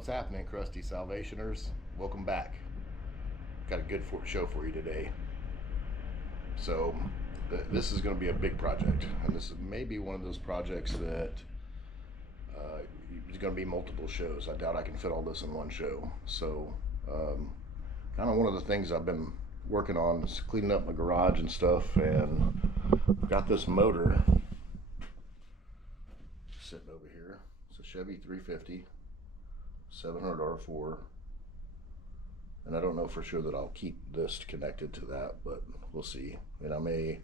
What's happening, crusty Salvationers? Welcome back. Got a good show for you today. So this is going to be a big project, and this is maybe one of those projects that there's going to be multiple shows. I doubt I can fit all this in one show. So kind of one of the things I've been working on is cleaning up my garage and stuff, and got this motor sitting over here. It's a Chevy 350 700 R4, and I don't know for sure that I'll keep this connected to that, but we'll see. And I may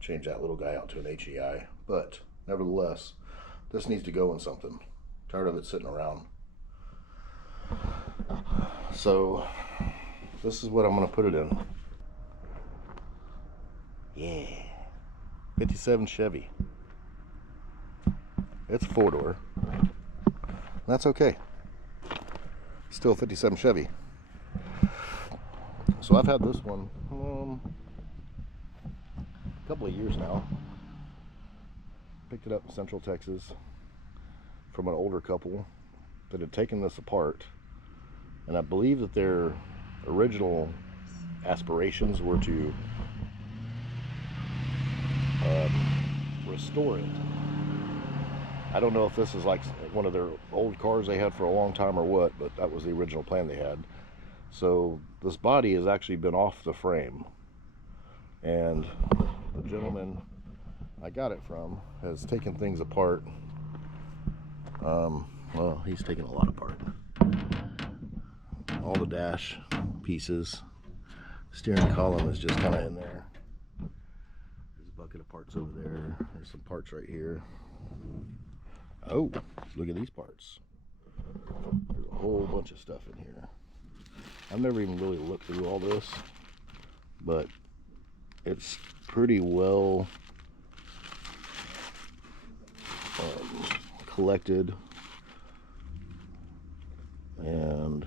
change that little guy out to an HEI, but nevertheless, this needs to go in something. Tired of it sitting around. So this is what I'm going to put it in. Yeah, 57 Chevy. It's a 4-door. That's okay. Still 57 Chevy. So I've had this one a couple of years now. Picked it up in Central Texas from an older couple that had taken this apart, and I believe that their original aspirations were to restore it. I don't know if this is like one of their old cars they had for a long time or what, but that was the original plan they had. So this body has actually been off the frame, and the gentleman I got it from has taken things apart. Well, he's taken a lot apart. All the dash pieces, steering column is just kind of in there. There's a bucket of parts over there. There's some parts right here. Oh, look at these parts. There's a whole bunch of stuff in here. I've never even really looked through all this, but it's pretty well collected, and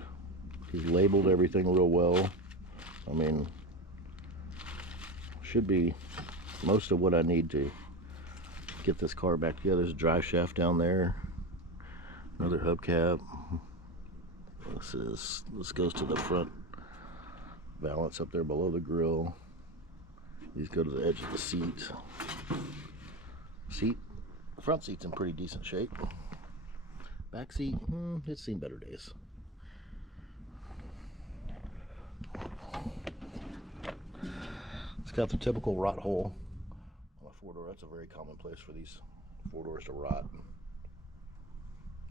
he's labeled everything real well. I mean, should be most of what I need to get this car back together. There's a drive shaft down there, another hubcap. This goes to the front valance up there below the grill. These go to the edge of the seat. The front seat's in pretty decent shape. Back seat, it's seen better days. It's got the typical rot hole on a 4-door. That's a very common place for these 4-doors to rot.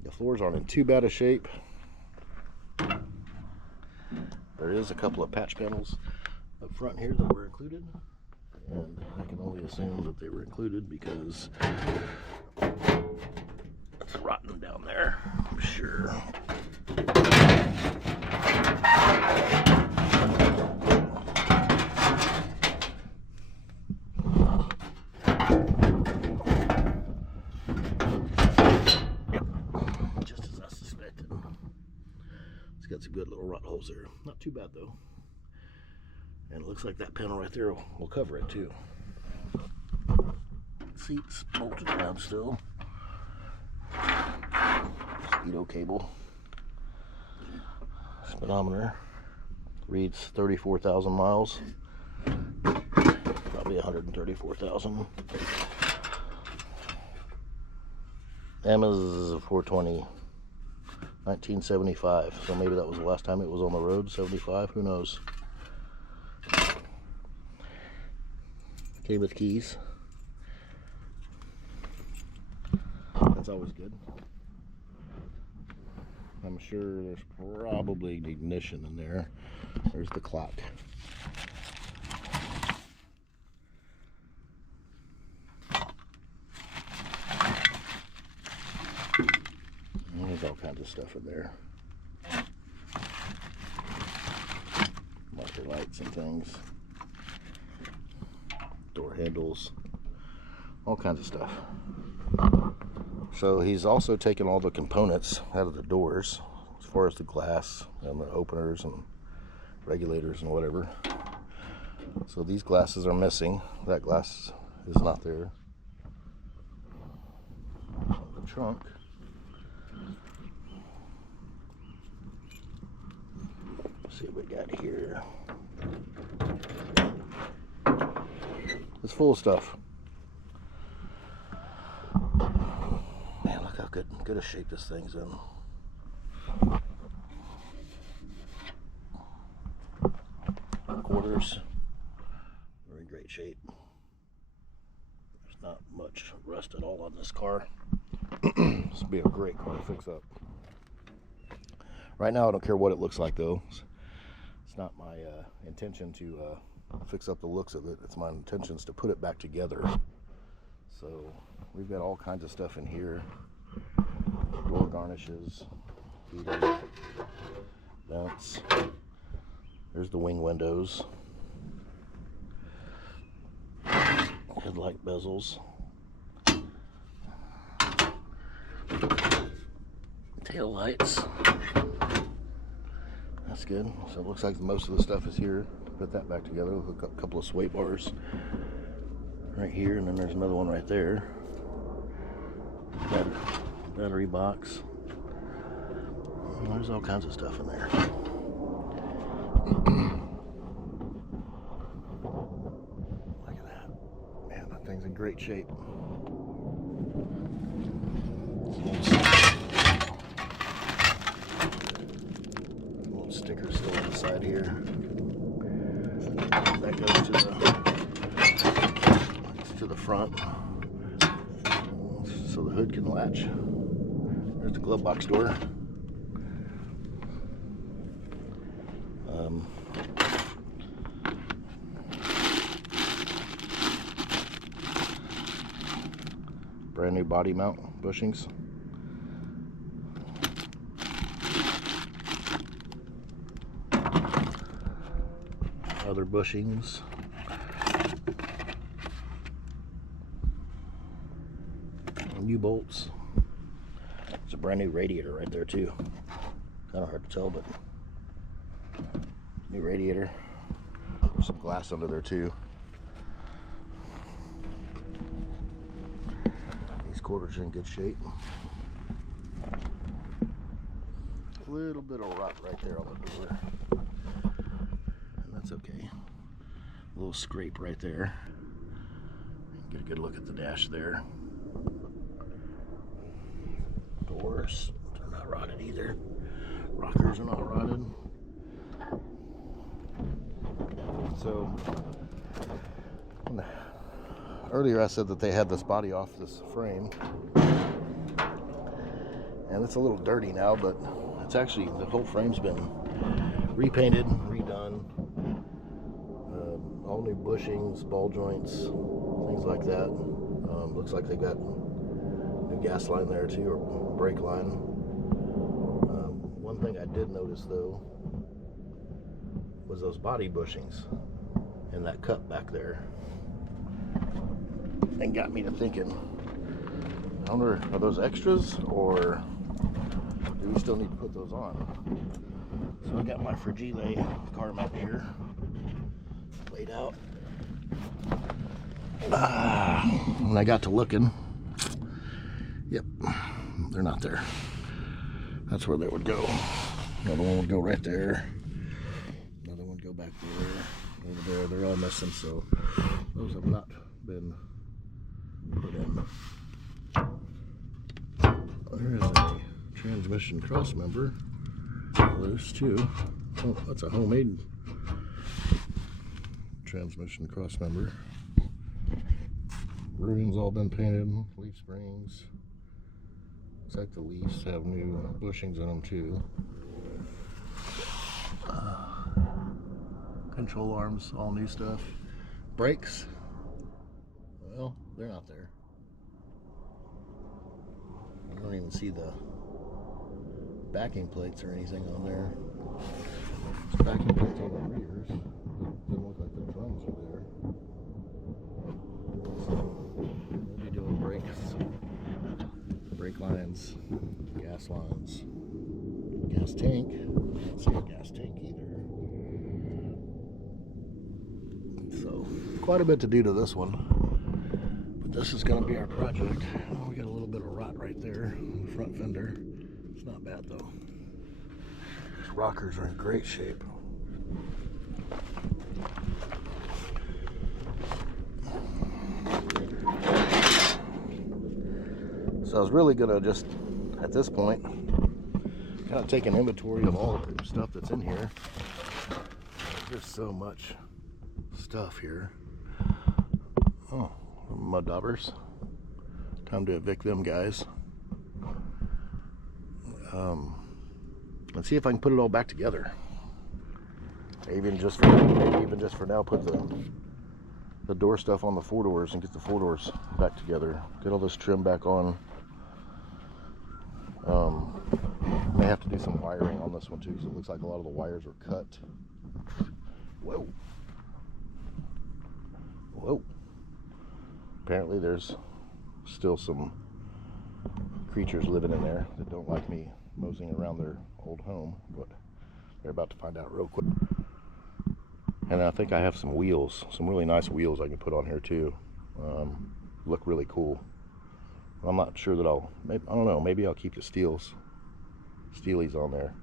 The floors aren't in too bad a shape. There is a couple of patch panels up front here that were included, and I can only assume that they were included because it's rotten down there, I'm sure. Got some good little rut holes there. Not too bad though. And it looks like that panel right there will cover it too. Seats bolted down still. Speedo cable. Speedometer reads 34,000 miles. Probably 134,000. Emma's 420. 1975, so maybe that was the last time it was on the road. 75, who knows. Came with keys. That's always good. I'm sure there's probably an ignition in there. There's the clock. There's all kinds of stuff in there. Marker lights and things. Door handles. All kinds of stuff. So he's also taken all the components out of the doors, as far as the glass and the openers and regulators and whatever. So these glasses are missing. That glass is not there. The trunk. Let's see what we got here. It's full of stuff. Man, look how good a shape this thing's in. Quarters, they're in great shape. There's not much rust at all on this car. This would be a great car to fix up. Right now, I don't care what it looks like, though. It's not my intention to fix up the looks of it. It's my intentions to put it back together. So we've got all kinds of stuff in here. Door garnishes, heaters, vents. There's the wing windows. Headlight bezels. Tail lights. That's good. So it looks like most of the stuff is here. Put that back together with a couple of sway bars right here, and then there's another one right there. Battery box. There's all kinds of stuff in there. Look at that. Man, that thing's in great shape. Little sticker still on the side here. That goes to the front, so the hood can latch. There's the glove box door. Brand new body mount bushings. Other bushings. New bolts. There's a brand new radiator right there too. Kind of hard to tell, but new radiator. There's some glass under there too. These quarters are in good shape. A little bit of rot right there on the door. That's okay. A little scrape right there. Get a good look at the dash there. Doors, they're not rotted either. Rockers are not rotted. So, earlier I said that they had this body off this frame. And it's a little dirty now, but it's actually, the whole frame's been repainted, redone. All new bushings, ball joints, things like that. Looks like they got new gas line there too, or brake line. One thing I did notice though was those body bushings and that cut back there. And got me to thinking, I wonder, are those extras or do we still need to put those on? So I got my Fragile car mat here laid out. When I got to looking, yep, they're not there. That's where they would go. Another one would go right there. Another one would go back there. Over there, they're all missing, so those have not been put in. There is a transmission cross member loose too. Oh, that's a homemade transmission cross member. Ribbons all been painted. Leaf springs. Looks like the leaves have new bushings in them too. Control arms, all new stuff. Brakes, well, they're not there. I don't even see the backing plates or anything on there. There's backing plates on the rears. Doesn't look like the drums are there. We'll be doing brakes, brake lines, gas lines, gas tank. I don't see a gas tank either. So, quite a bit to do to this one. But this is going to be our project. Oh, we got a little bit of rot right there in the front fender. It's not bad though. These rockers are in great shape. So I was really gonna just, at this point, kind of take an inventory of all the stuff that's in here. There's so much stuff here. Oh, mud daubers. Time to evict them guys. Let's see if I can put it all back together. Maybe even just for now, put the door stuff on the four doors and get the four doors back together. Get all this trim back on. May have to do some wiring on this one too, because it looks like a lot of the wires are cut. Whoa. Whoa. Apparently there's still some creatures living in there that don't like me moseying around their old home, but they're about to find out real quick. And I think I have some wheels, some really nice wheels I can put on here too. Look really cool. I'm not sure that I don't know, maybe I'll keep the steelies on there.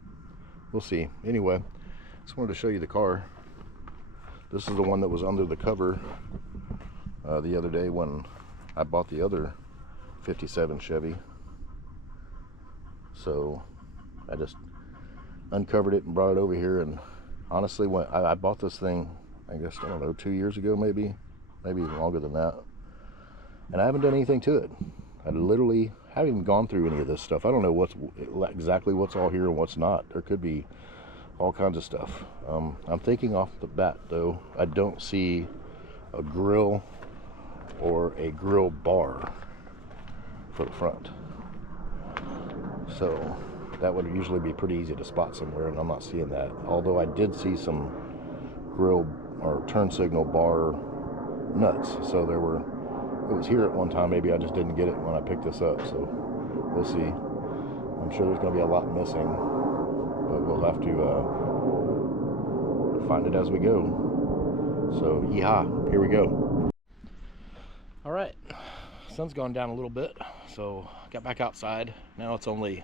We'll see. Anyway, just wanted to show you the car. This is the one that was under the cover the other day when I bought the other 57 Chevy. So I just uncovered it and brought it over here, and honestly, when I bought this thing, I guess, I don't know, 2 years ago, maybe even longer than that, and I haven't done anything to it. I literally haven't even gone through any of this stuff. I don't know exactly what's all here and what's not. There could be all kinds of stuff. I'm thinking off the bat though, I don't see a grill or a grill bar for the front. So that would usually be pretty easy to spot somewhere, and I'm not seeing that. Although I did see some grill or turn signal bar nuts. So it was here at one time. Maybe I just didn't get it when I picked this up. So we'll see. I'm sure there's going to be a lot missing, but we'll have to find it as we go. So yeehaw, here we go. All right, sun's gone down a little bit, so got back outside. Now it's only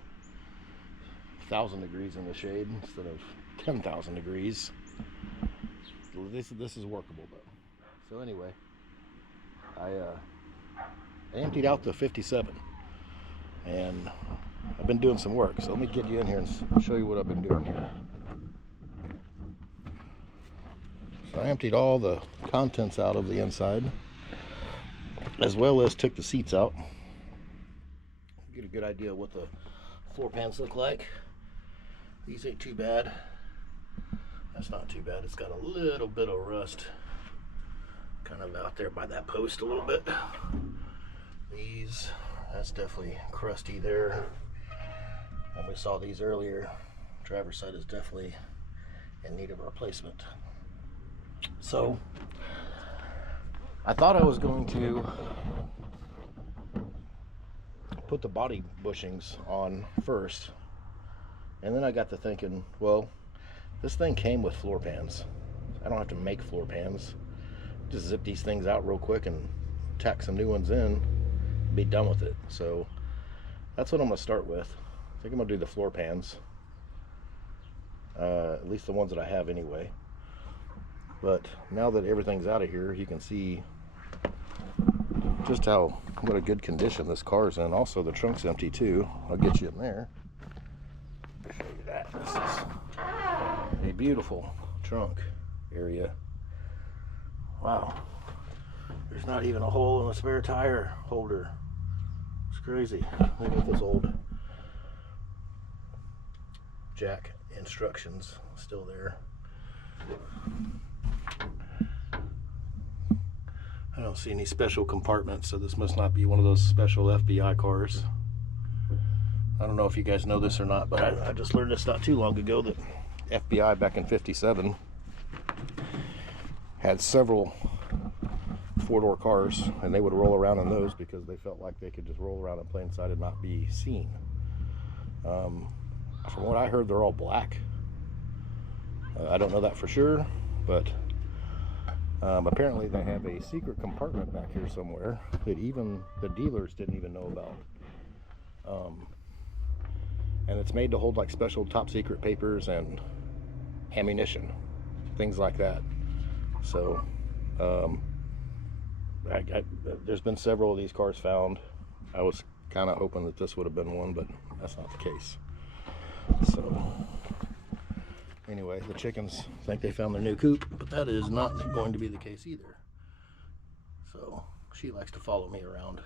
1,000 degrees in the shade instead of 10,000 degrees. This is workable though. So anyway, I emptied out the 57, and I've been doing some work. So let me get you in here and show you what I've been doing here. So I emptied all the contents out of the inside, as well as took the seats out. Get a good idea of what the floor pans look like. These ain't too bad. That's not too bad. It's got a little bit of rust kind of out there by that post a little bit. These, that's definitely crusty there. And we saw these earlier. Driver's side is definitely in need of replacement. So I thought I was going to put the body bushings on first, and then I got to thinking, well, this thing came with floor pans. I don't have to make floor pans. Just zip these things out real quick and tack some new ones in and be done with it. So that's what I'm going to start with. I think I'm going to do the floor pans, at least the ones that I have anyway. But now that everything's out of here, you can see just what a good condition this car's in. Also, the trunk's empty too. I'll get you in there. I'll show you that. This is a beautiful trunk area. Wow. There's not even a hole in the spare tire holder. It's crazy. Look at this old jack instructions still there. I don't see any special compartments, so this must not be one of those special FBI cars. I don't know if you guys know this or not, but I just learned this not too long ago that FBI back in '57 had several four-door cars, and they would roll around in those because they felt like they could just roll around in plain sight and not be seen. From what I heard, they're all black. I don't know that for sure, but apparently they have a secret compartment back here somewhere that even the dealers didn't even know about. And it's made to hold like special top secret papers and ammunition. things like that. So there's been several of these cars found. I was kind of hoping that this would have been one, but that's not the case. So anyway, the chickens think they found their new coop, but that is not going to be the case either. So she likes to follow me around.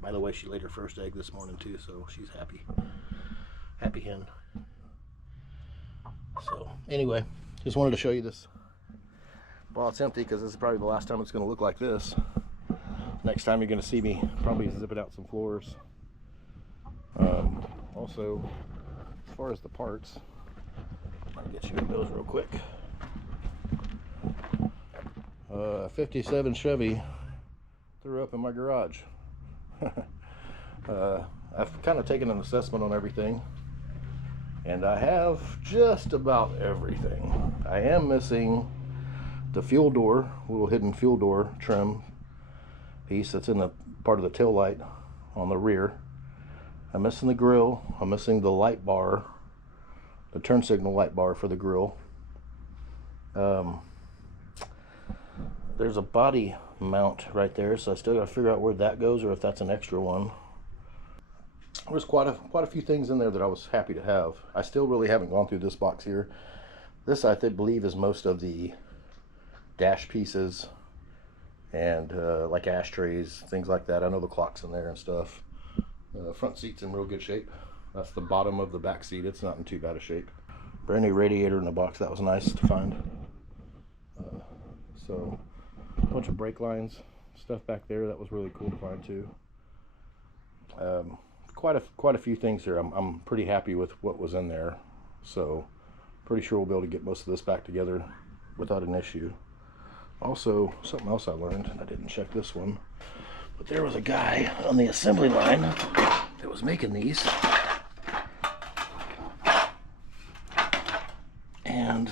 By the way, she laid her first egg this morning too, so she's happy. Happy hen. So anyway, just wanted to show you this. Well, it's empty because this is probably the last time it's going to look like this. Next time you're going to see me probably zipping out some floors. Also, as far as the parts, I'll get you those real quick. 57 Chevy threw up in my garage. I've kind of taken an assessment on everything, and I have just about everything. I am missing the fuel door, little hidden fuel door trim piece that's in the part of the tail light on the rear. I'm missing the grill. I'm missing the light bar, the turn signal light bar for the grill. There's a body mount right there, so I still got to figure out where that goes, or if that's an extra one. There's quite a few things in there that I was happy to have. I still really haven't gone through this box here. This I believe is most of the dash pieces and like ashtrays, things like that. I know the clock's in there and stuff. Front seat's in real good shape. That's the bottom of the back seat. It's not in too bad a shape. Brand new radiator in the box. That was nice to find. So a bunch of brake lines, stuff back there. That was really cool to find too. Quite a few things here. I'm pretty happy with what was in there. So pretty sure we'll be able to get most of this back together without an issue. Also, something else I learned, and I didn't check this one, but there was a guy on the assembly line that was making these, and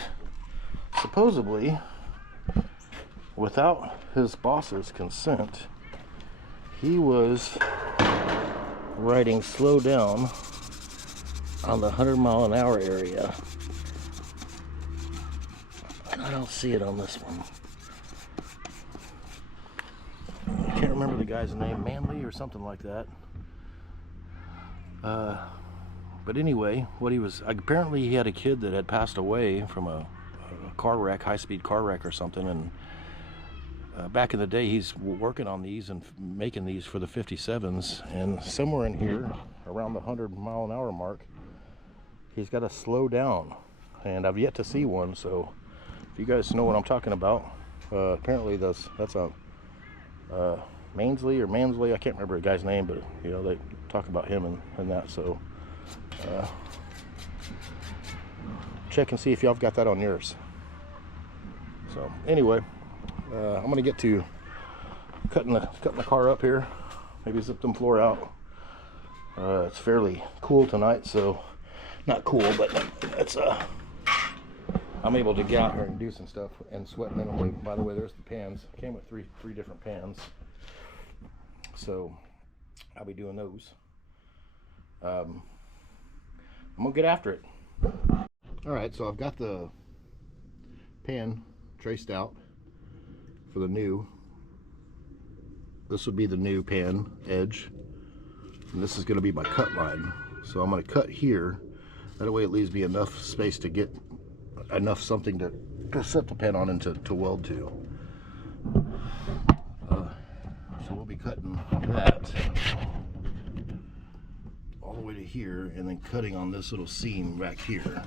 supposedly without his boss's consent, he was riding slow down on the 100-mile-an-hour area, and I don't see it on this one. I can't remember the guy's name, Manley or something like that. But anyway, what he was, apparently he had a kid that had passed away from a car wreck, high-speed car wreck or something, and back in the day he's working on these and making these for the 57s, and somewhere in here around the 100-mile-an-hour mark he's got to slow down, and I've yet to see one. So if you guys know what I'm talking about, apparently that's a Mansley or Mansley, I can't remember the guy's name, but you know, they talk about him and that. So check and see if y'all have got that on yours. So anyway, I'm gonna get to cutting the car up here, maybe zip them floor out. It's fairly cool tonight, so not cool, but it's I'm able to get out here and do some stuff and sweat minimally. By the way, there's the pans. Came with three different pans, so I'll be doing those. I'm gonna get after it. All right, so I've got the pan traced out for the new. This would be the new pan edge, and this is going to be my cut line. So I'm going to cut here. That way it leaves me enough space to get enough something to set the pen on and to weld to. So we'll be cutting that all the way to here, and then cutting on this little seam back here.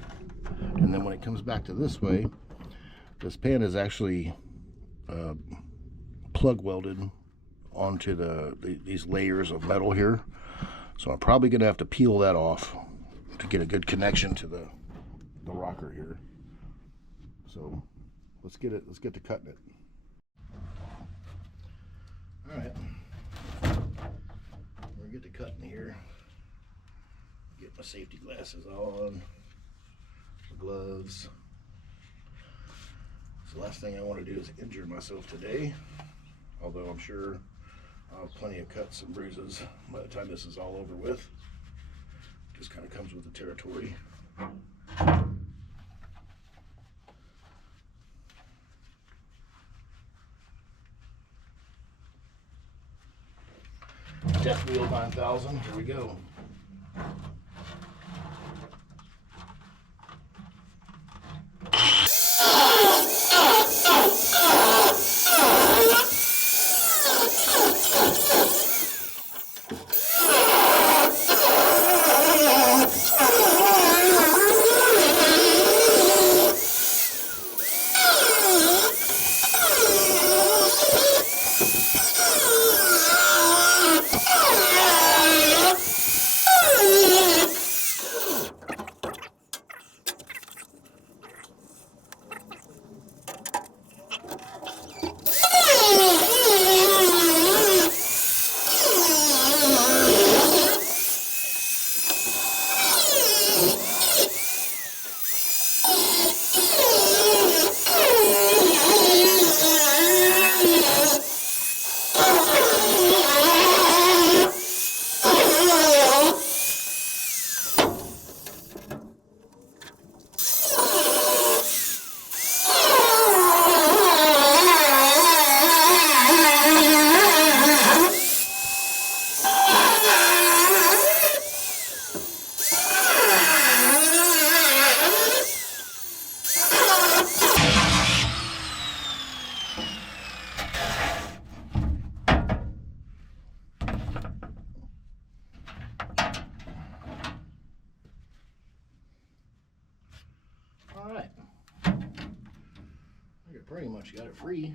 And then when it comes back to this way, this pan is actually plug welded onto these layers of metal here. So I'm probably going to have to peel that off to get a good connection to the rocker here. So let's get to cutting it. All right, we're gonna get to cutting here. Get my safety glasses on, the gloves. So the last thing I want to do is injure myself today, although I'm sure I'll have plenty of cuts and bruises by the time this is all over with. Just kind of comes with the territory. 9000. Here we go. Alright, I think I pretty much got it free.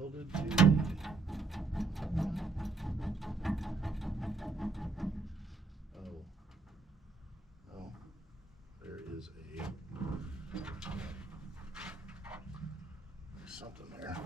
Welded to the oh, there is something there.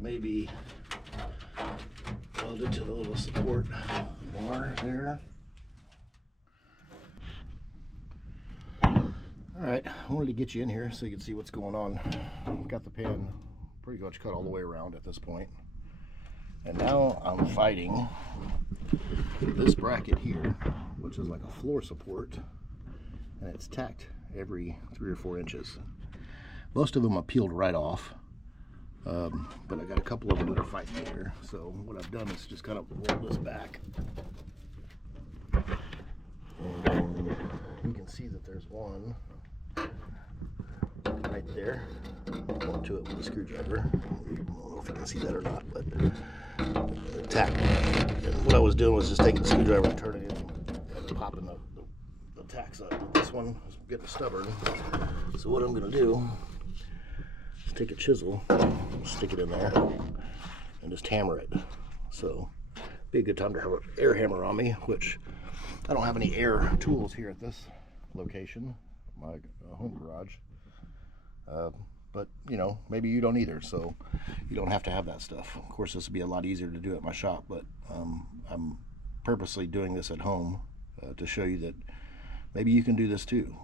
Maybe welded to the little support bar there. Alright, I wanted to get you in here so you can see what's going on. Got the pan pretty much cut all the way around at this point. And now I'm fighting this bracket here, which is like a floor support, and it's tacked every 3 or 4 inches. Most of them are peeled right off. But I got a couple of them that are fighting here. So what I've done is just kind of roll this back. And you can see that there's one right there. Go to it with a screwdriver. I don't know if you can see that or not, but tack. And what I was doing was just taking the screwdriver and turning it and popping the tacks up. This one is getting stubborn. So what I'm going to do is take a chisel, stick it in there, and just hammer it. So be a good time to have an air hammer on me, which I don't have any air tools here at this location, my home garage. But you know, maybe you don't either, so you don't have to have that stuff. Of course, this would be a lot easier to do at my shop, but I'm purposely doing this at home to show you that maybe you can do this too.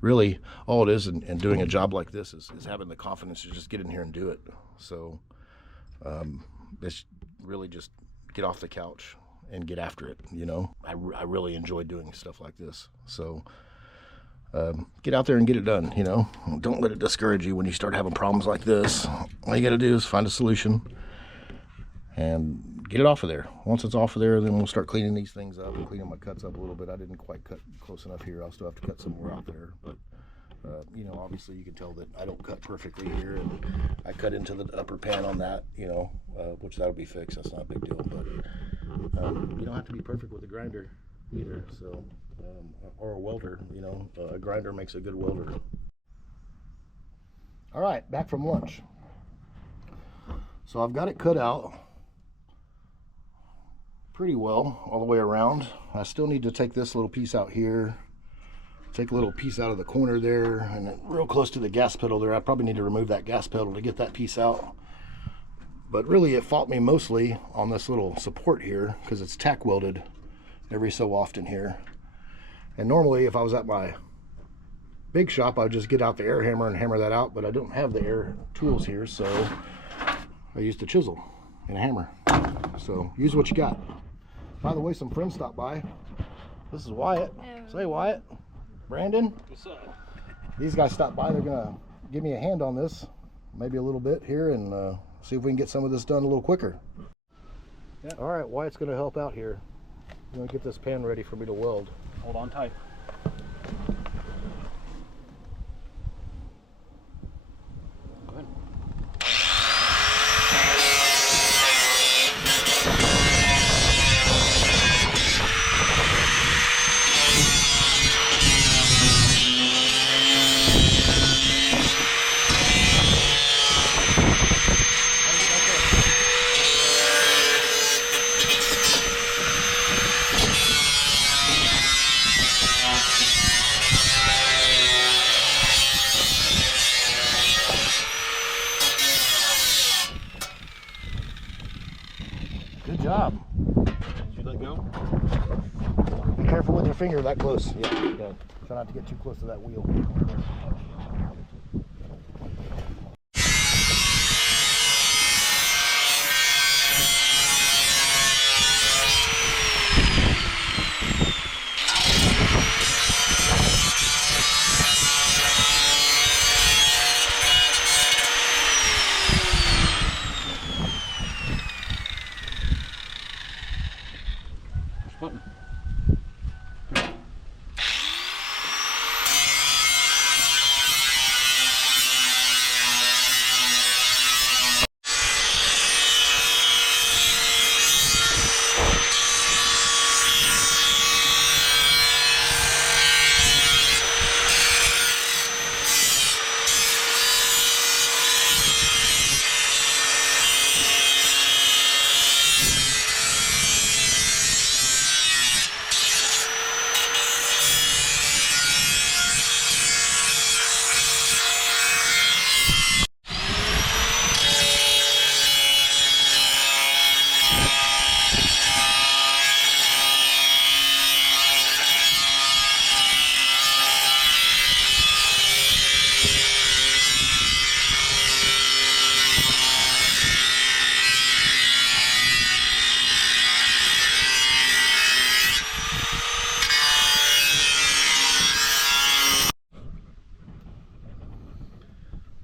Really, all it is in doing a job like this is having the confidence to just get in here and do it. So it's really just get off the couch and get after it. You know, I really enjoy doing stuff like this. So get out there and get it done. You know, don't let it discourage you when you start having problems like this. All you got to do is find a solution and get it off of there. Once it's off of there, then we'll start cleaning these things up and cleaning my cuts up a little bit. I didn't quite cut close enough here. I'll still have to cut some more out there, but you know, obviously you can tell that I don't cut perfectly here, and I cut into the upper pan on that, you know, which that'll be fixed. That's not a big deal, but you don't have to be perfect with a grinder either. So or a welder, you know, a grinder makes a good welder. All right, back from lunch. So I've got it cut out pretty well all the way around. I still need to take this little piece out here, take a little piece out of the corner there, and then real close to the gas pedal there. I probably need to remove that gas pedal to get that piece out. But really it fought me mostly on this little support here because it's tack welded every so often here. And normally if I was at my big shop, I'd just get out the air hammer and hammer that out, but I don't have the air tools here, so I used a chisel and a hammer. So use what you got. By the way, some friends stopped by. This is Wyatt. Say Wyatt. Brandon. What's up? These guys stopped by. They're gonna give me a hand on this, maybe a little bit here, and see if we can get some of this done a little quicker. Yeah. All right, Wyatt's gonna help out here. I'm gonna get this pan ready for me to weld. Hold on tight. Go ahead. Good job. Did you let go? Be careful with your finger that close. Yeah. Try not to get too close to that wheel. Button.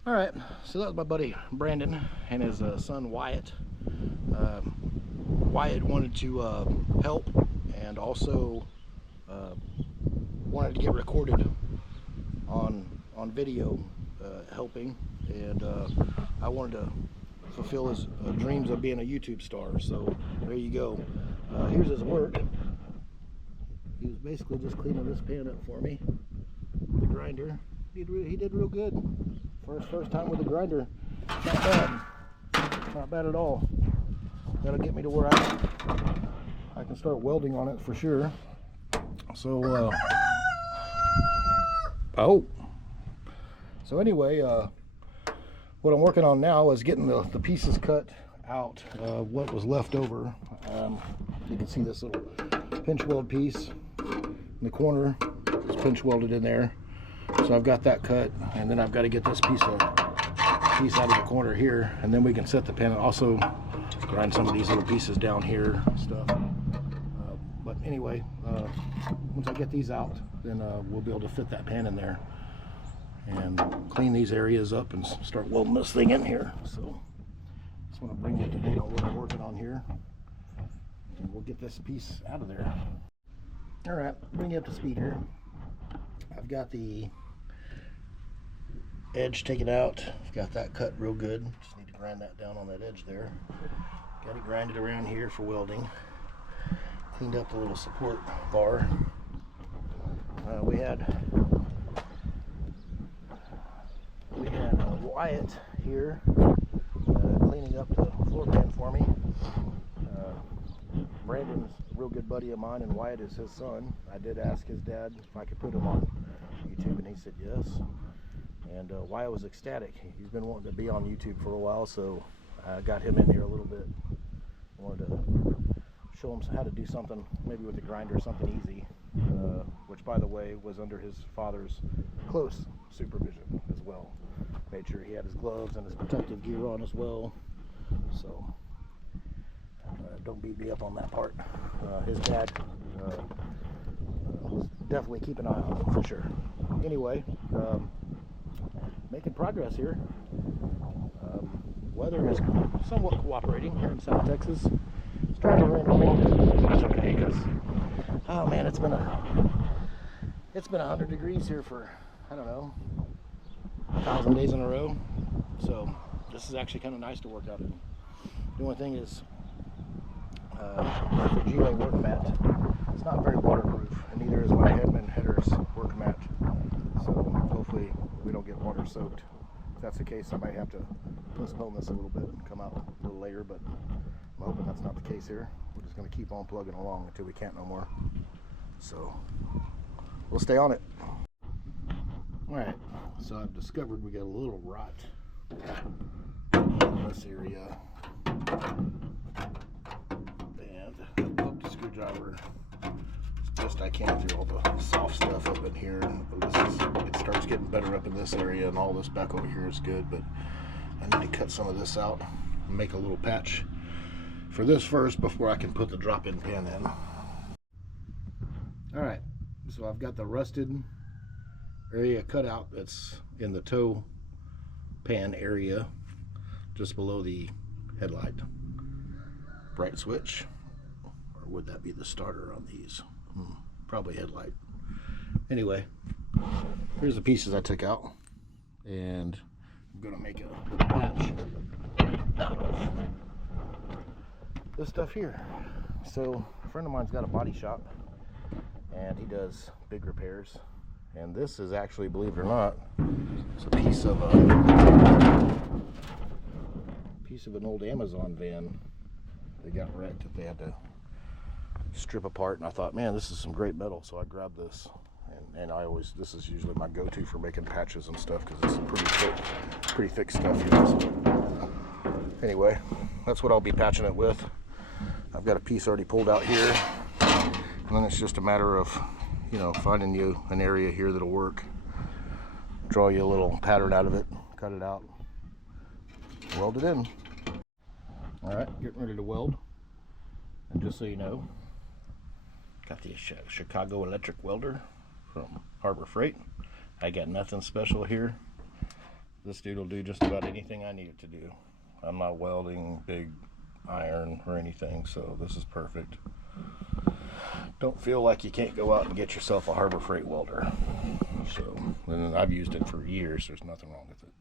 All right, so that was my buddy Brandon and his son Wyatt. Wyatt wanted to help and also wanted to get recorded on video helping, and I wanted to fulfill his dreams of being a YouTube star. So there you go. Here's his work. He was basically just cleaning this pan up for me. The grinder. He did real good. First time with the grinder. Not bad. Not bad at all. That'll get me to where I can start welding on it for sure. So so anyway, what I'm working on now is getting the pieces cut out, what was left over. You can see this little pinch weld piece in the corner. It's pinch welded in there. So I've got that cut, and then I've got to get this piece out of the corner here, and then we can set the pan. Also grind some of these little pieces down here and stuff. But anyway, once I get these out, then we'll be able to fit that pan in there and clean these areas up and start welding this thing in here. So just want to bring you to date on what I'm working on here, and we'll get this piece out of there. All right, bring you up to speed here. I've got the edge taken out. I've got that cut real good. Just need to grind that down on that edge there. Got it grinded around here for welding. Cleaned up the little support bar. We had Wyatt here cleaning up the floor pan for me. Brandon's a real good buddy of mine, and Wyatt is his son. I did ask his dad if I could put him on YouTube, and he said yes. And Wyatt was ecstatic. He's been wanting to be on YouTube for a while, so I got him in here a little bit. I wanted to show him how to do something, maybe with a grinder, something easy, which, by the way, was under his father's close supervision as well. Made sure he had his gloves and his protective gear on as well. So don't beat me up on that part. His dad was definitely keeping an eye on him for sure. Anyway, making progress here. Weather is somewhat cooperating here in South Texas. It's starting to rain a little bit. That's okay, because oh man, it's been 100 degrees here for, I don't know, 1,000 days in a row. So this is actually kind of nice to work out in. The only thing is the GA work mat. It's not very waterproof, and neither is my Headman Headers work mat. So hopefully we don't get water soaked. If that's the case, I might have to postpone this a little bit and come out a little later, but I'm hoping that's not the case here. We're just going to keep on plugging along until we can't no more. So we'll stay on it. Alright, so I've discovered we got a little rot in this area. And I poked the screwdriver as best I can through all the soft stuff up in here. It starts getting better up in this area, and all this back over here is good, but I need to cut some of this out and make a little patch for this first before I can put the drop-in pan in. Alright, so I've got the rusted area cut out that's in the toe pan area just below the headlight bright switch, or would that be the starter on these? Probably headlight. Anyway, here's the pieces I took out, and I'm gonna make a little patch out of this stuff here. So a friend of mine's got a body shop, and he does big repairs, and this is actually, believe it or not, it's a piece of an old Amazon van. They got wrecked that they had to strip apart, and I thought, man, this is some great metal, so I grabbed this, and this is usually my go-to for making patches and stuff, because it's pretty thick stuff here. So anyway, that's what I'll be patching it with. I've got a piece already pulled out here, and then it's just a matter of, you know, finding you an area here that'll work. Draw you a little pattern out of it, cut it out, weld it in. All right, getting ready to weld. And just so you know, got the Chicago electric welder from Harbor Freight. I got nothing special here. This dude will do just about anything I need it to do. I'm not welding big iron or anything, so this is perfect. Don't feel like you can't go out and get yourself a Harbor Freight welder. So, and I've used it for years. There's nothing wrong with it.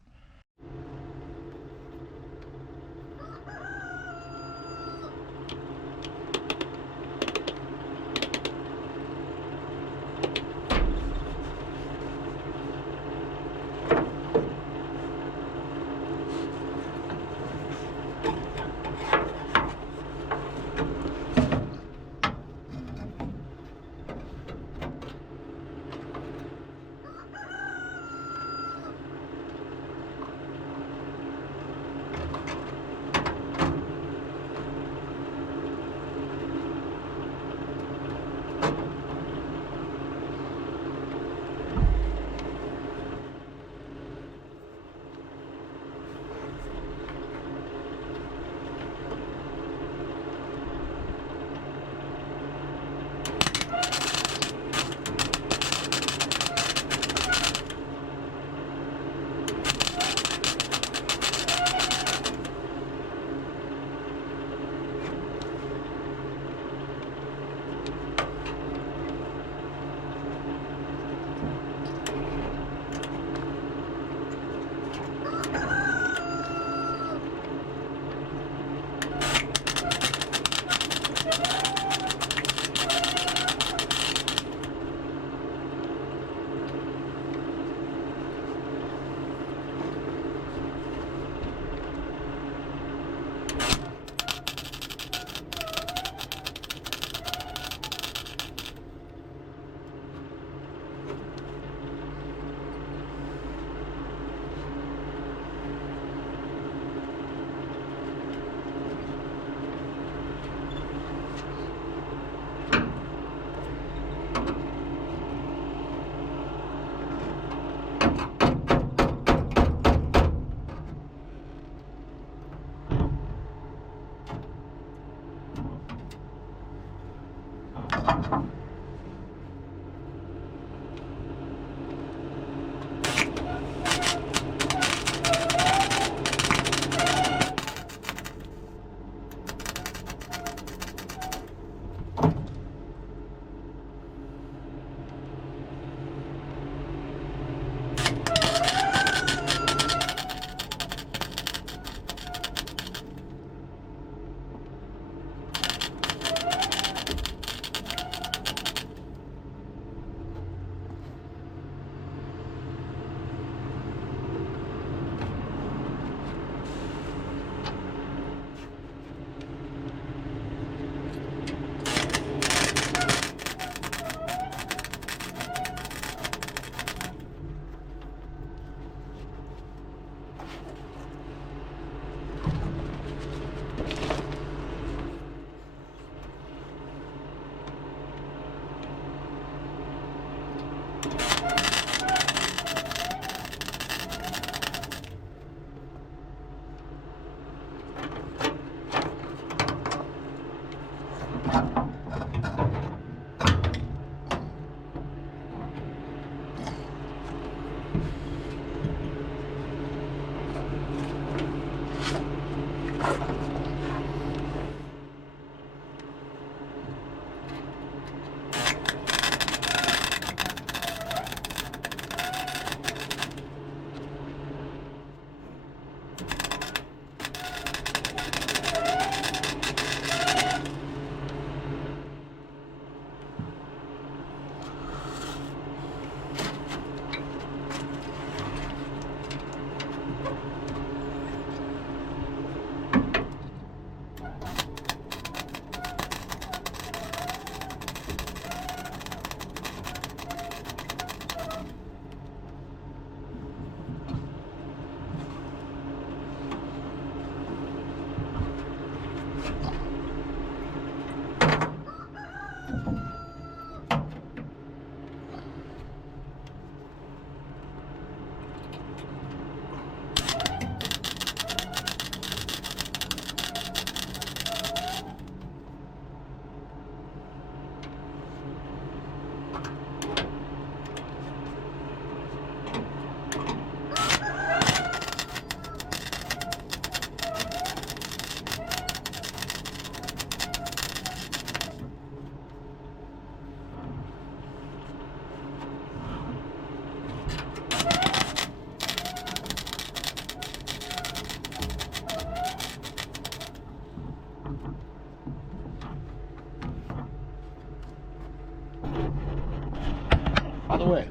By the way,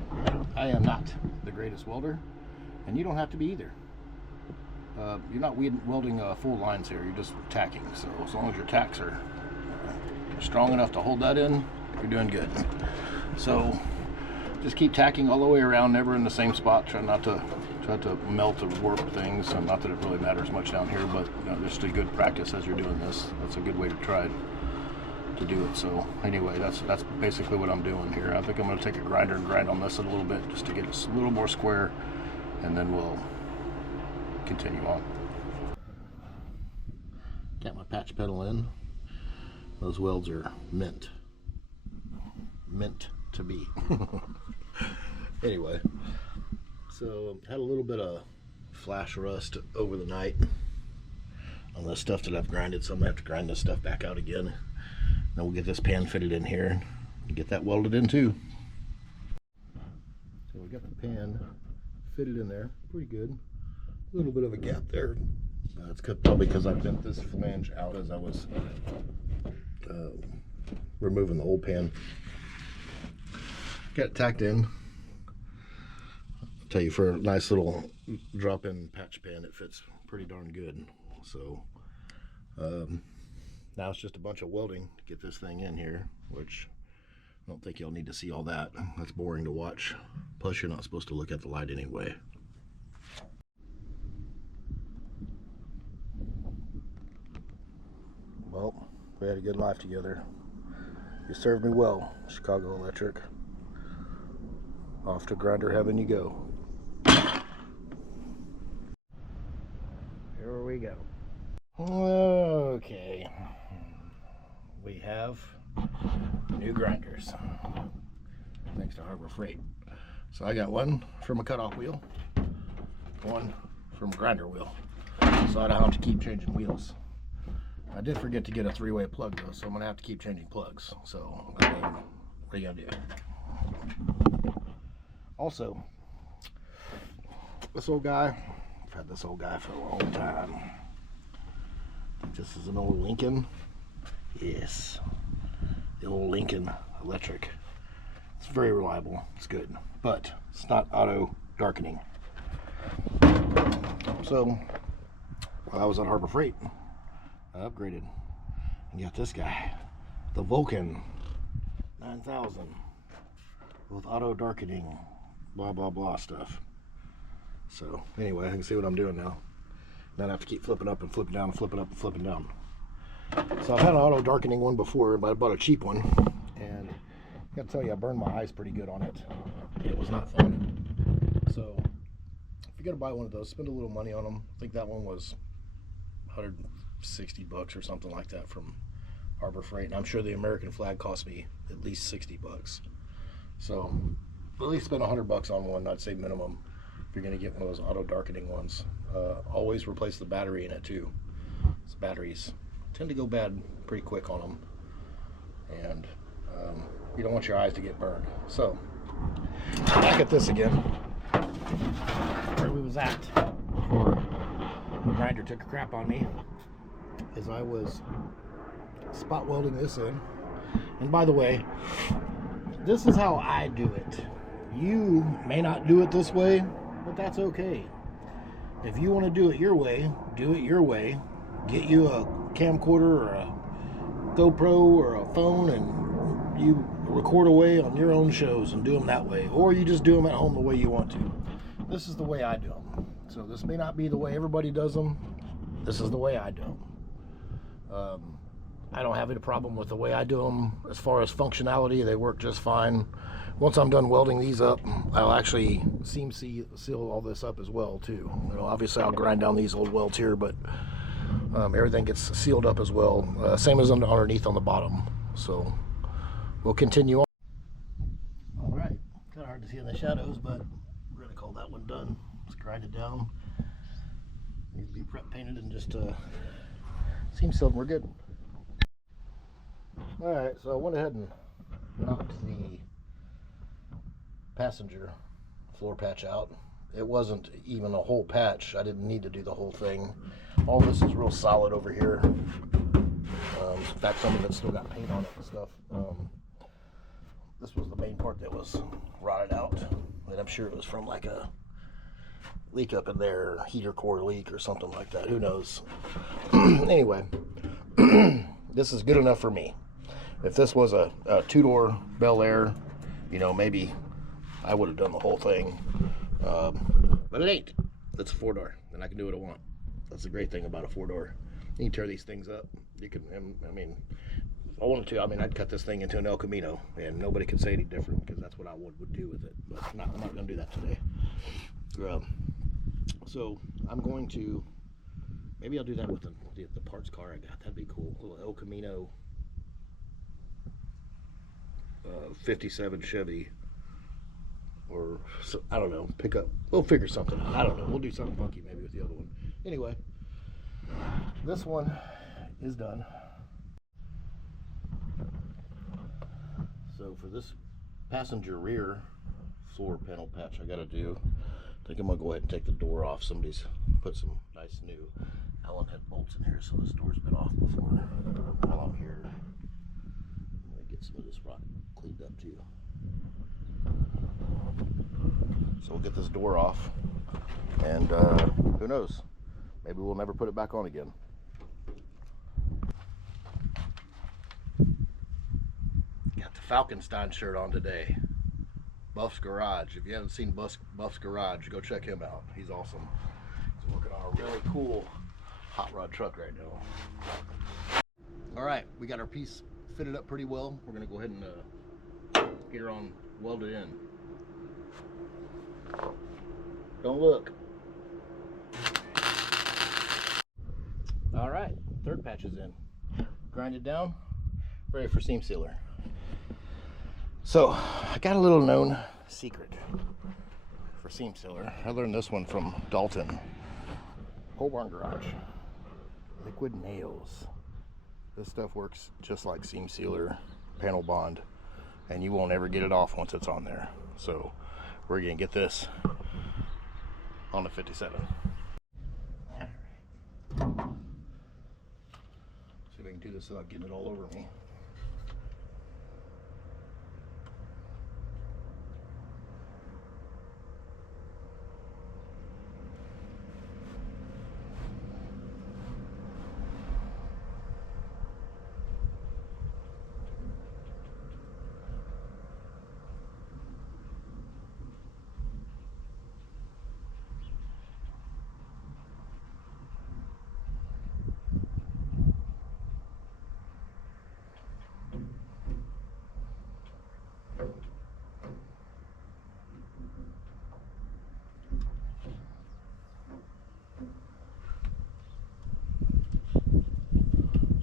I am not the greatest welder, and you don't have to be either. You're not welding full lines here, you're just tacking. So as long as your tacks are strong enough to hold that in, you're doing good. So just keep tacking all the way around, never in the same spot. Try to melt or warp things. Not that it really matters much down here, but just a good practice as you're doing this. That's a good way to try to do it. So anyway, that's basically what I'm doing here. I think I'm going to take a grinder and grind on this a little bit just to get it a little more square, and then we'll continue on. Got my patch pedal in. Those welds are meant to be. Anyway, so had a little bit of flash rust over the night on the stuff that I've grinded, so I'm gonna have to grind this stuff back out again. Then we'll get this pan fitted in here and get that welded in too. So we got the pan fitted in there pretty good. A little bit of a gap there. It's probably because I bent this flange out as I was removing the old pan. Got it tacked in. I'll tell you, for a nice little drop-in patch pan, it fits pretty darn good. So now it's just a bunch of welding to get this thing in here, which I don't think you'll need to see all that. That's boring to watch. Plus, you're not supposed to look at the light anyway. Well, we had a good life together. You served me well, Chicago Electric. Off to grinder heaven you go. Here we go. Okay. We have new grinders, thanks to Harbor Freight. So I got one from a cutoff wheel, one from a grinder wheel, so I don't have to keep changing wheels. I did forget to get a 3-way plug though, so I'm gonna have to keep changing plugs. So I mean, what are you gonna do? Also, this old guy, I've had this old guy for a long time. This is an old Lincoln. Yes, the old Lincoln electric. It's very reliable, it's good, but it's not auto darkening. So while I was at Harbor Freight, I upgraded and got this guy, the Vulcan 9000 with auto darkening, blah blah blah stuff. So anyway, I can see what I'm doing now. Then I have to keep flipping up and flipping down and flipping up and flipping down. So I've had an auto darkening one before, but I bought a cheap one, and I gotta tell you, I burned my eyes pretty good on it. It was not fun. So if you're gonna buy one of those, spend a little money on them. I think that one was $160 or something like that from Harbor Freight, and I'm sure the American flag cost me at least $60. So at least spend $100 on one, I'd say minimum, if you're gonna get one of those auto darkening ones. Always replace the battery in it too. These batteries tend to go bad pretty quick on them, and you don't want your eyes to get burned. So back at this again, where we was at before the grinder took a crap on me, is I was spot welding this in. And by the way, this is how I do it. You may not do it this way, but that's okay. If you want to do it your way, do it your way. Get you a camcorder or a GoPro or a phone, and you record away on your own shows and do them that way. Or you just do them at home the way you want to. This is the way I do them. So this may not be the way everybody does them. This is the way I do them. I don't have any problem with the way I do them. As far as functionality, they work just fine. Once I'm done welding these up, I'll actually seam seal all this up as well too. You know, obviously I'll grind down these old welds here, but everything gets sealed up as well. Same as underneath on the bottom. So we'll continue on. All right, kind of hard to see in the shadows, but we're gonna call that one done. Let's grind it down. Needs to be prep painted and just seam sealed, and we're good. All right, so I went ahead and knocked the passenger floor patch out. It wasn't even a whole patch. I didn't need to do the whole thing. All this is real solid over here. In fact, some of it still got paint on it and stuff. This was the main part that was rotted out, and I'm sure it was from like a leak up in there, a heater core leak or something like that. Who knows? Anyway, this is good enough for me. If this was a two-door Bel Air, you know, maybe I would have done the whole thing. But it ain't. It's a 4-door, and I can do what I want. That's the great thing about a 4-door. You can tear these things up. You can, I mean, if I wanted to, I mean, I'd cut this thing into an El Camino, and nobody could say any different, because that's what I would do with it. But I'm not going to do that today. So I'm going to, maybe I'll do that with the parts car I got. That'd be cool. A little El Camino 57 Chevy, or so, I don't know, pick up, we'll figure something out. I don't know, we'll do something funky maybe with the other one. Anyway, this one is done. So for this passenger rear floor panel patch I gotta do, I think I'm gonna go ahead and take the door off. Somebody's put some nice new Allen head bolts in here, so this door's been off before. While I'm here, I'm gonna get some of this rock cleaned up too. So we'll get this door off, and who knows, maybe we'll never put it back on again. Got the Falkenstein shirt on today. Buff's Garage. If you haven't seen Buff's Garage, go check him out. He's awesome. He's working on a really cool hot rod truck right now. All right, we got our piece fitted up pretty well. We're gonna go ahead and get her on welded in. Don't look. All right, third patch is in. Grind it down, ready for seam sealer. So I got a little known secret for seam sealer. I learned this one from Dalton. Pole barn garage. Liquid nails. This stuff works just like seam sealer, panel bond, and you won't ever get it off once it's on there. So we're gonna get this on the 57. See if I can do this without getting it all over me.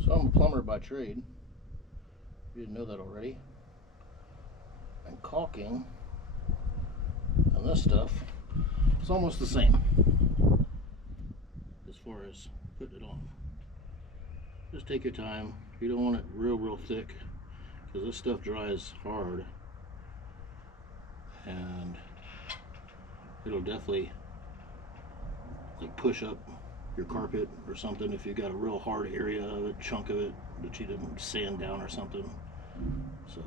So I'm a plumber by trade. You didn't know that already. And caulking and this stuff is almost the same as far as putting it on. Just take your time. You don't want it real thick because this stuff dries hard and it'll definitely like push up your carpet or something if you got a real hard area of it, chunk of it that you didn't sand down or something. So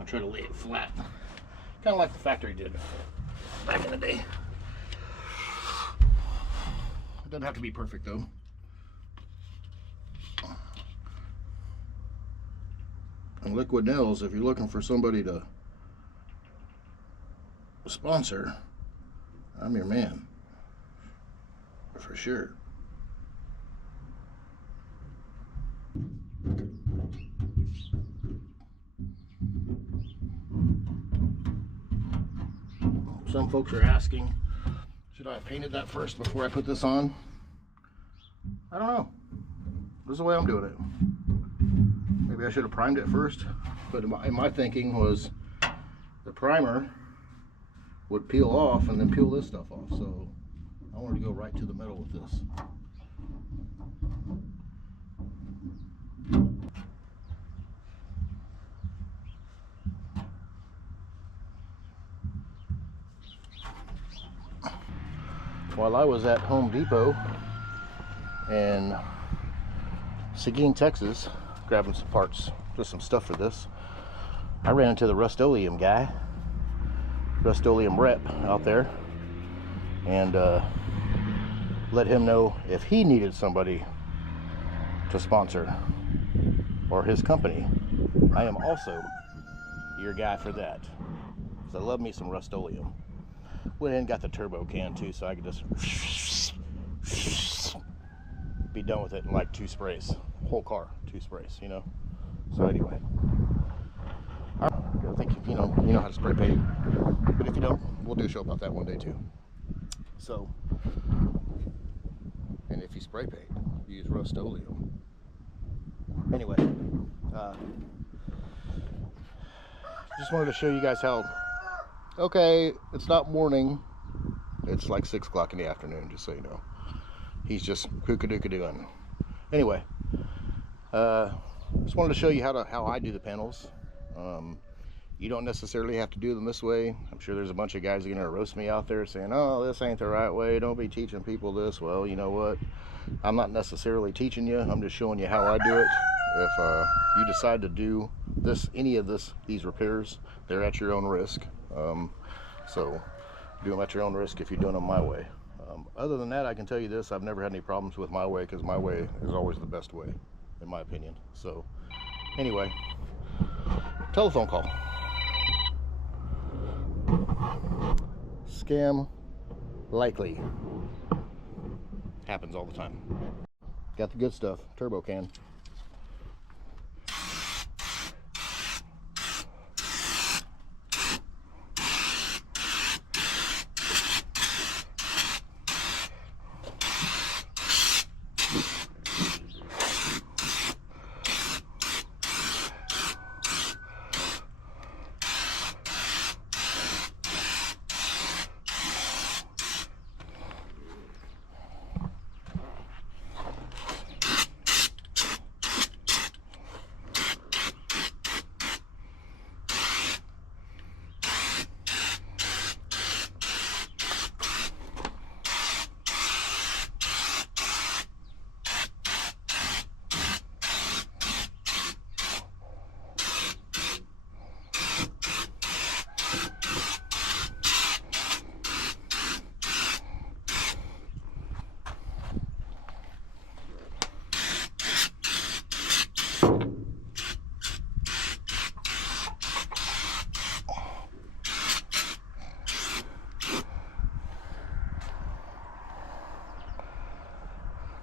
I try to lay it flat, kind of like the factory did back in the day. It doesn't have to be perfect though. And Liquid Nails, if you're looking for somebody to sponsor, I'm your man. For sure. Some folks are asking, should I have painted that first before I put this on? I don't know. This is the way I'm doing it. Maybe I should have primed it first, but in my thinking was the primer would peel off and then peel this stuff off. So I wanted to go right to the middle with this. While I was at Home Depot in Seguin, Texas, grabbing some parts, just some stuff for this, I ran into the Rust-Oleum guy, Rust-Oleum rep out there, and let him know if he needed somebody to sponsor or his company. I am also your guy for that. So I love me some Rust-Oleum. Went in and got the turbo can too, so I could just be done with it in like 2 sprays. Whole car, 2 sprays, you know. So anyway, I think you know how to spray paint, but if you don't, we'll do a show about that one day too. So, and if you spray paint, use Rust-Oleum. Anyway, just wanted to show you guys how. Okay, it's not morning. It's like 6 o'clock in the afternoon, just so you know. He's just kookadookadoing. Anyway, just wanted to show you how I do the panels. You don't necessarily have to do them this way. I'm sure there's a bunch of guys that are gonna roast me out there saying, oh, this ain't the right way, don't be teaching people this. Well, you know what? I'm not necessarily teaching you, I'm just showing you how I do it. If you decide to do any of these repairs, they're at your own risk. So do them at your own risk if you're doing them my way. Other than that, I can tell you this, I've never had any problems with my way, because my way is always the best way, in my opinion. So anyway, telephone call. Scam likely. Happens all the time. Got the good stuff, turbo can.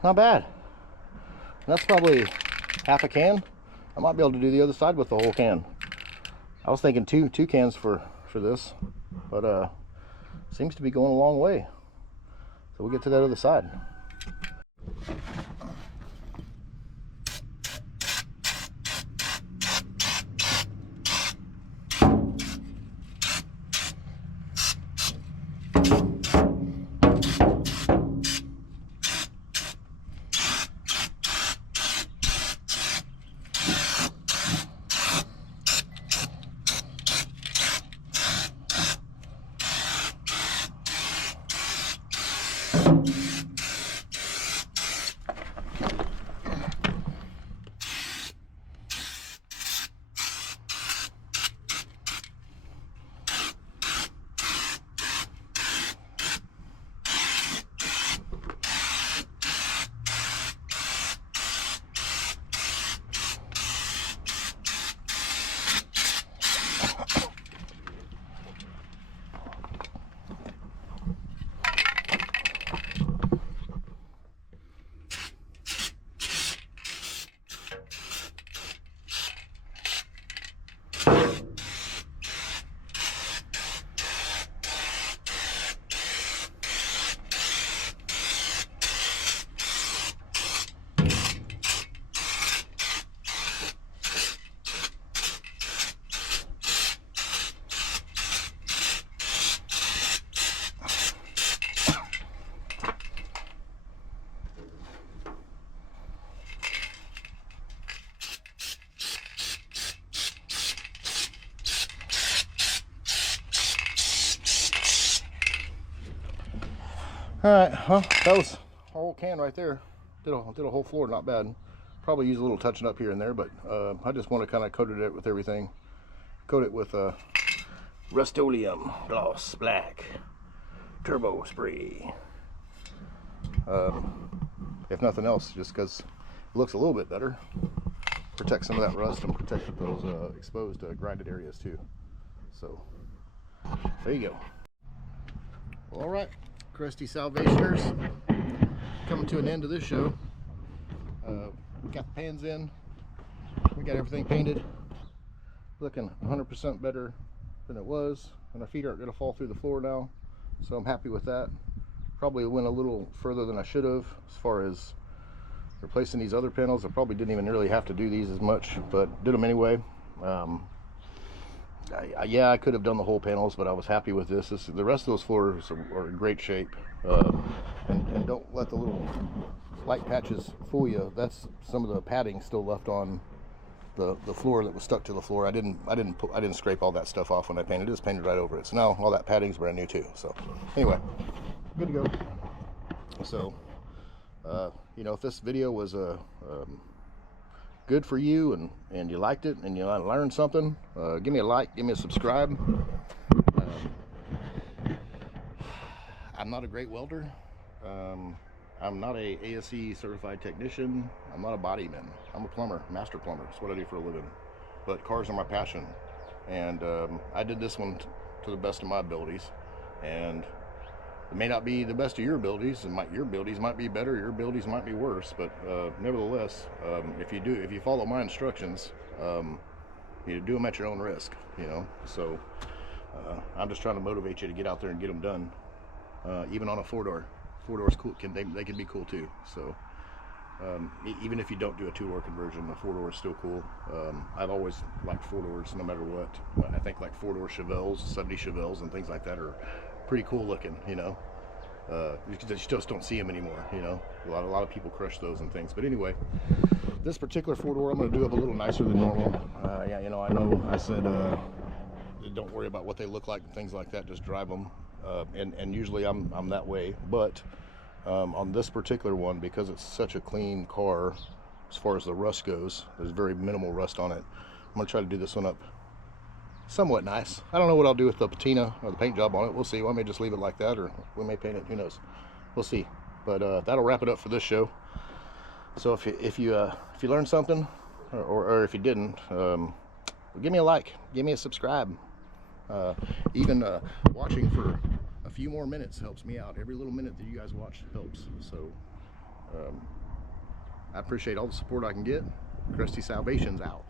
Not bad. And that's probably half a can. I might be able to do the other side with the whole can. I was thinking two cans for this, but seems to be going a long way. So we'll get to that other side. All right, well, that was a whole can right there. Did a whole floor, not bad. Probably use a little touching up here and there, but I just want to kind of coat it with everything. Coat it with Rust-Oleum Gloss Black Turbo Spray. If nothing else, just because it looks a little bit better. Protect some of that rust and protect those exposed grinded areas too. So there you go. Well, all right. Crusty Salvationers, coming to an end of this show. We got the pans in, we got everything painted, looking 100% better than it was, and our feet aren't going to fall through the floor now, so I'm happy with that. Probably went a little further than I should have as far as replacing these other panels. I probably didn't even really have to do these as much, but did them anyway. Yeah, I could have done the whole panels, but I was happy with this. The rest of those floors are in great shape. And don't let the little light patches fool you. That's some of the padding still left on the floor that was stuck to the floor. I didn't scrape all that stuff off when I painted it. Just painted right over it. So now all that padding's brand new too. So anyway, good to go. So you know, if this video was good for you and you liked it and you learned something, give me a like, give me a subscribe. I'm not a great welder. I'm not a ASE certified technician. I'm not a bodyman. I'm a plumber, master plumber. That's what I do for a living. But cars are my passion, and I did this one to the best of my abilities. And it may not be the best of your abilities, and your abilities might be better, your abilities might be worse, but nevertheless, if you follow my instructions, you do them at your own risk, you know. So I'm just trying to motivate you to get out there and get them done, even on a four-door. Four-door's cool. They can be cool too. So even if you don't do a two-door conversion, the four-door is still cool. I've always liked four-doors no matter what. I think like four-door Chevelles, 70 Chevelles and things like that are pretty cool looking, you know. You just don't see them anymore, you know. A lot of people crush those and things. But anyway, this particular four-door I'm going to do up a little nicer than normal. Yeah, you know, I know I said don't worry about what they look like and things like that, just drive them. And usually I'm that way, but on this particular one, because it's such a clean car as far as the rust goes, there's very minimal rust on it. I'm going to try to do this one up somewhat nice. I don't know what I'll do with the patina or the paint job on it. We'll see. I may just leave it like that, or we may paint it. Who knows? We'll see. But that'll wrap it up for this show. So if you learned something, or if you didn't, give me a like, give me a subscribe. Even watching for a few more minutes helps me out. Every little minute that you guys watch helps. So I appreciate all the support I can get. Krusty Salvation's out.